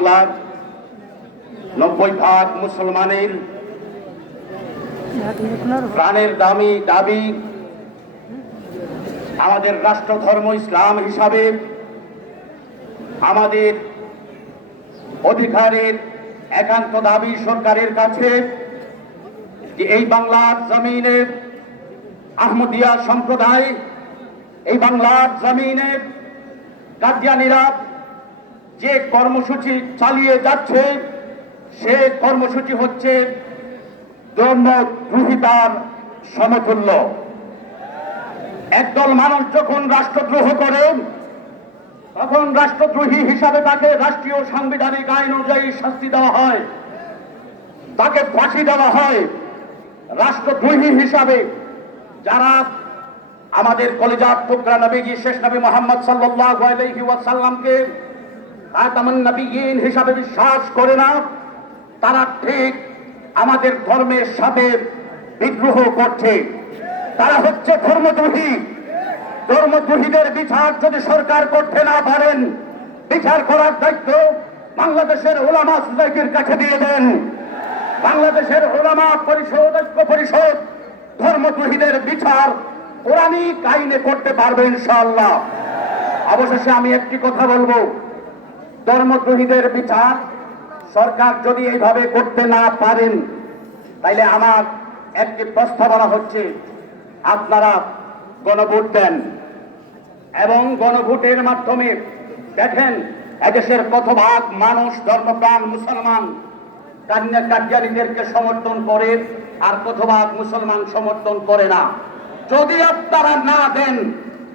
বাংলার নব্বই ভাগ মুসলমানের প্রাণের দামি দাবি আমাদের রাষ্ট্র ধর্ম ইসলাম হিসাবে আমাদের অধিকারের একান্ত দাবি সরকারের কাছে যে এই বাংলার জমিনে আহমদিয়া সম্প্রদায়, এই বাংলার জমিনে কাদিয়ানিরা যে কর্মসূচি চালিয়ে যাচ্ছে, সে কর্মসূচি হচ্ছে ধর্মদ্রোহিতার সমতুল্য। একদল মানুষ যখন রাষ্ট্রদ্রোহ করে, তখন রাষ্ট্রদ্রোহী হিসাবে তাকে রাষ্ট্রীয় সাংবিধানিক আইন অনুযায়ী শাস্তি দেওয়া হয়। তাকে ফাঁসি দেওয়া হয়। রাষ্ট্রদ্রোহী হিসাবে যারা আমাদের কলেজার টুকরা নবীজি শেষ নবী মোহাম্মদ সাল্লাল্লাহু আলাইহি ওয়াসাল্লামকে খাতামুন নবীয়িন হিসাবে বিশ্বাস করে না। তারা ঠিক আমাদের ধর্মের সাথে বিদ্রোহ করছে। তারা হচ্ছে ধর্মদ্রোহী। ধর্মদ্রোহীদের বিচার যদি সরকার করতে না পারেন, বিচার করার দায়িত্ব বাংলাদেশের ওলামা সুদাইকের কাছে দিয়ে দেন। বাংলাদেশের ওলামা পরিষদ, ঐক্য পরিষদ ধর্মদ্রোহীদের বিচার কোরআনিক আইনে করতে পারবে ইনশাআল্লাহ। অবশেষে আমি একটি কথা বলব। ধর্মদ্রোহীদের বিচার সরকার যদি এইভাবে করতে না পারেন, তাইলে আমার একটি প্রস্তাবনা হচ্ছে, আপনারা গণভোট দেন। এবং গণভোটের মাধ্যমে দেখেন, এদেশের কত ভাগ মানুষ, ধর্মপ্রাণ, মুসলমান, কান্যা কার্যালীদেরকে সমর্থন করে, আর কত ভাগ মুসলমান সমর্থন করে না। যদি আপনারা না দেন,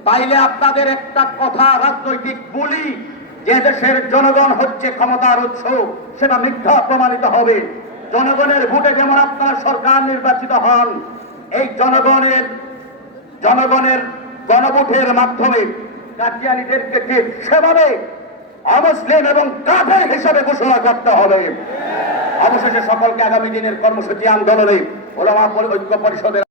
তাইলে আপনাদের একটা কথা রাজনৈতিক বলি যে দেশের জনগণ হচ্ছে ক্ষমতার উৎস, সেটা মিথ্যা প্রমাণিত হবে। জনগণের ভোটে যেমন আপনারা সরকার নির্বাচিত হন, এই জনগণের জনগণের গণভোটের মাধ্যমে কাটিয়ানিদেরকে ঠিক সেভাবে অমুসলিম এবং কাফের হিসাবে ঘোষণা করতে হবে। অবশেষে সকলকে আগামী দিনের কর্মসূচি আন্দোলনে ওলামা ঐক্য পরিষদের